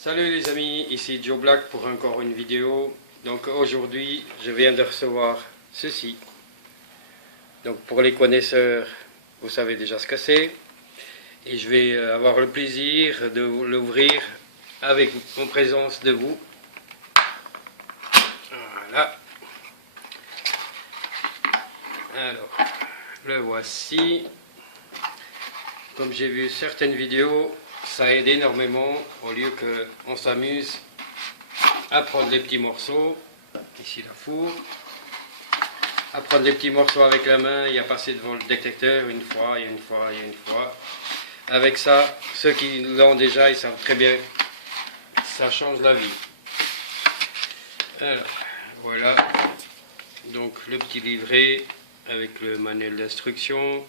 Salut les amis, ici Joe Black pour encore une vidéo. Donc aujourd'hui, je viens de recevoir ceci. Donc pour les connaisseurs, vous savez déjà ce que c'est. Et je vais avoir le plaisir de l'ouvrir avec en présence de vous. Voilà. Alors, le voici. Comme j'ai vu certaines vidéos, ça aide énormément au lieu qu'on s'amuse à prendre des petits morceaux. Ici le four. À prendre des petits morceaux avec la main et à passer devant le détecteur une fois et une fois et une fois. Avec ça, ceux qui l'ont déjà, ils savent très bien, ça change la vie. Alors, voilà. Donc le petit livret avec le manuel d'instruction.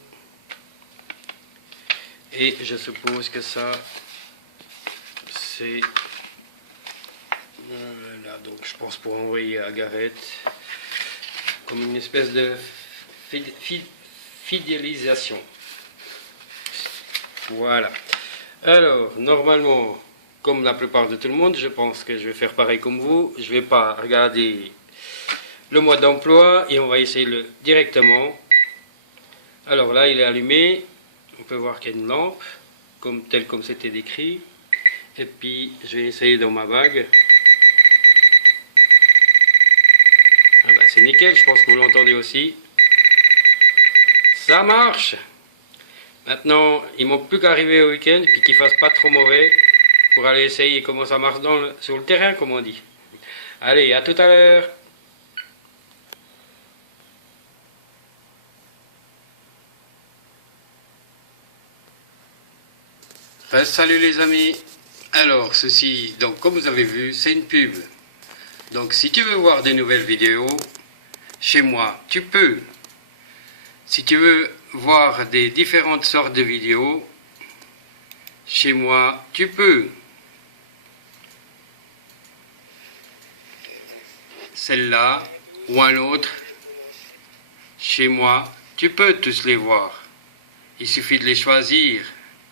Et je suppose que ça, c'est... Voilà, donc je pense pour envoyer à Gareth, comme une espèce de fidélisation. Voilà. Alors, normalement, comme la plupart de tout le monde, je pense que je vais faire pareil comme vous. Je ne vais pas regarder le mode d'emploi et on va essayer directement. Alors là, il est allumé. On peut voir qu'il y a une lampe, tel comme c'était décrit. Et puis, je vais essayer dans ma bague. Ah ben, c'est nickel, je pense que vous l'entendez aussi. Ça marche! Maintenant, il ne manque plus qu'à arriver au week-end, puis qu'il ne fasse pas trop mauvais, pour aller essayer comment ça marche sur le terrain, comme on dit. Allez, à tout à l'heure! Salut les amis. Alors ceci, donc comme vous avez vu, c'est une pub. Donc si tu veux voir des nouvelles vidéos chez moi, tu peux. Si tu veux voir des différentes sortes de vidéos chez moi, tu peux. Celle-là ou un autre, chez moi, tu peux tous les voir. Il suffit de les choisir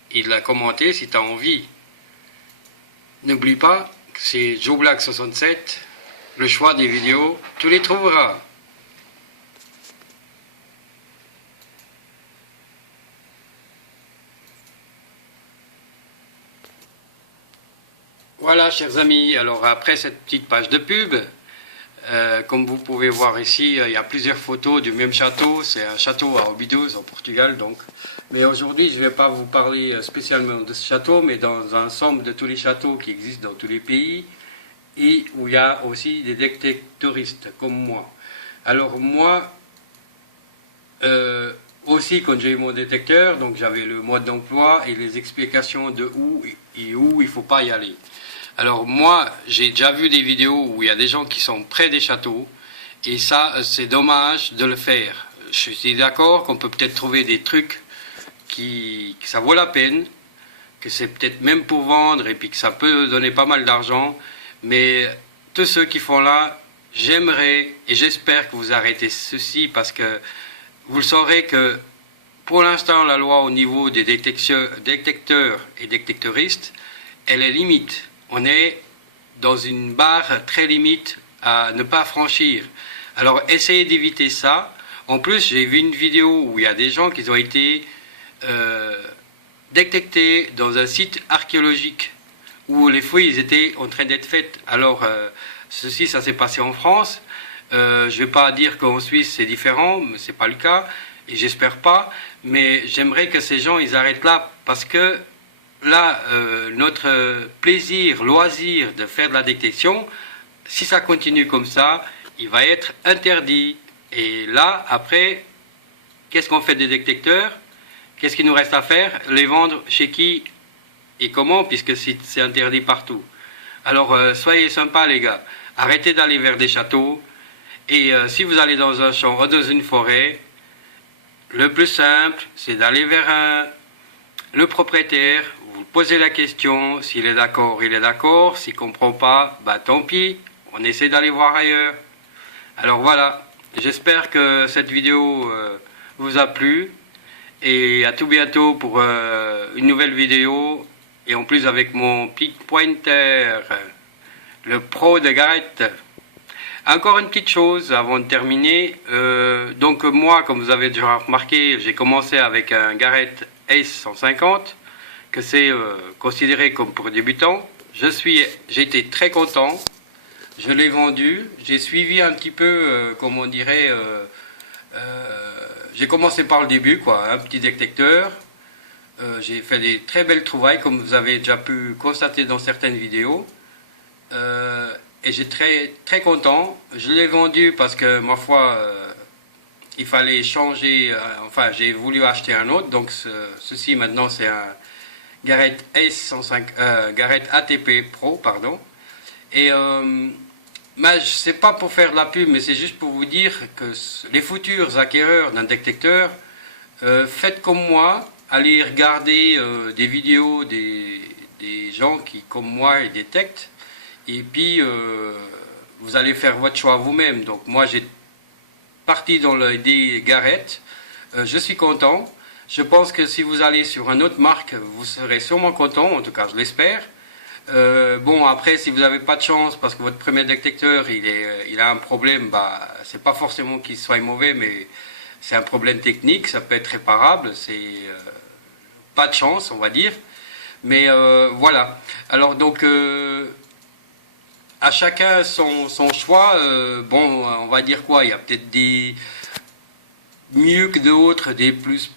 et de la commenter si tu as envie. N'oublie pas que c'est Joe Black 67, le choix des vidéos, tu les trouveras. Voilà chers amis, alors après cette petite page de pub, comme vous pouvez voir ici, il y a plusieurs photos du même château. C'est un château à Óbidos en Portugal donc. Mais aujourd'hui, je ne vais pas vous parler spécialement de ce château, mais dans un ensemble de tous les châteaux qui existent dans tous les pays et où il y a aussi des détectoristes comme moi. Alors moi, aussi quand j'ai eu mon détecteur, donc j'avais le mode d'emploi et les explications de où et où il ne faut pas y aller. Alors moi, j'ai déjà vu des vidéos où il y a des gens qui sont près des châteaux et ça, c'est dommage de le faire. Je suis d'accord qu'on peut peut-être trouver des trucs que ça vaut la peine, que c'est peut-être même pour vendre et puis que ça peut donner pas mal d'argent, mais tous ceux qui font là, j'aimerais et j'espère que vous arrêtez ceci parce que vous le saurez que pour l'instant la loi au niveau des détecteurs et détecteuristes, elle est limite. On est dans une barre très limite à ne pas franchir. Alors essayez d'éviter ça. En plus, j'ai vu une vidéo où il y a des gens qui ont été détectés dans un site archéologique où les fouilles étaient en train d'être faites. Alors, ceci, ça s'est passé en France. Je ne vais pas dire qu'en Suisse c'est différent, mais c'est pas le cas, et j'espère pas. Mais j'aimerais que ces gens ils arrêtent là, parce que là, notre plaisir, loisir de faire de la détection, si ça continue comme ça, il va être interdit. Et là, après, qu'est-ce qu'on fait des détecteurs? Qu'est-ce qu'il nous reste à faire? Les vendre chez qui et comment, puisque c'est interdit partout. Alors, soyez sympas les gars. Arrêtez d'aller vers des châteaux. Et si vous allez dans un champ ou dans une forêt, le plus simple, c'est d'aller vers le propriétaire. Vous posez la question. S'il est d'accord, il est d'accord. S'il ne comprend pas, bah tant pis. On essaie d'aller voir ailleurs. Alors voilà. J'espère que cette vidéo vous a plu. Et à tout bientôt pour une nouvelle vidéo. Et en plus avec mon Peak Pointer, le Pro de Garrett. Encore une petite chose avant de terminer. Donc moi, comme vous avez déjà remarqué, j'ai commencé avec un Garrett Ace 150, que c'est considéré comme pour débutants. J'ai été très content. Je l'ai vendu. J'ai suivi un petit peu, comme on dirait, j'ai commencé par le début, quoi, un petit détecteur. J'ai fait des très belles trouvailles, comme vous avez déjà pu constater dans certaines vidéos. Et j'ai très content. Je l'ai vendu parce que, ma foi, il fallait changer. Enfin, j'ai voulu acheter un autre. Donc, ceci maintenant, c'est un Garrett Ace 105, Garrett ATP Pro, pardon. Et c'est pas pour faire de la pub, mais c'est juste pour vous dire que les futurs acquéreurs d'un détecteur, faites comme moi, allez regarder des vidéos des gens qui, comme moi, ils détectent. Et puis, vous allez faire votre choix vous-même. Donc, moi, j'ai parti dans l'idée Garrett. Je suis content. Je pense que si vous allez sur une autre marque, vous serez sûrement content. En tout cas, je l'espère. Bon, après, si vous n'avez pas de chance, parce que votre premier détecteur, il a un problème, bah, c'est pas forcément qu'il soit mauvais, mais c'est un problème technique. Ça peut être réparable. C'est pas de chance, on va dire. Mais voilà. Alors, donc... à chacun son choix. Bon, on va dire quoi, il y a peut-être des mieux que d'autres, des plus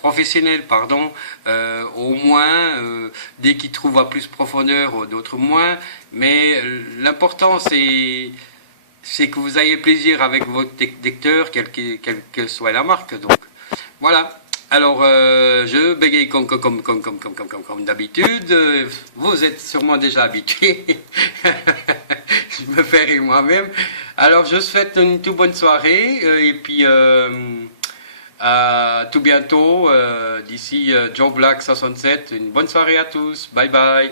professionnels, pardon, au moins, des qui trouvent à plus profondeur, d'autres moins. Mais l'important, c'est que vous ayez plaisir avec votre détecteur, quelle que soit la marque. Donc, voilà. Alors, je bégaye comme d'habitude. Vous êtes sûrement déjà habitués. Je me fais rire moi-même. Alors, je vous souhaite une toute bonne soirée. Et puis, à tout bientôt. D'ici Joe Black 67. Une bonne soirée à tous. Bye bye.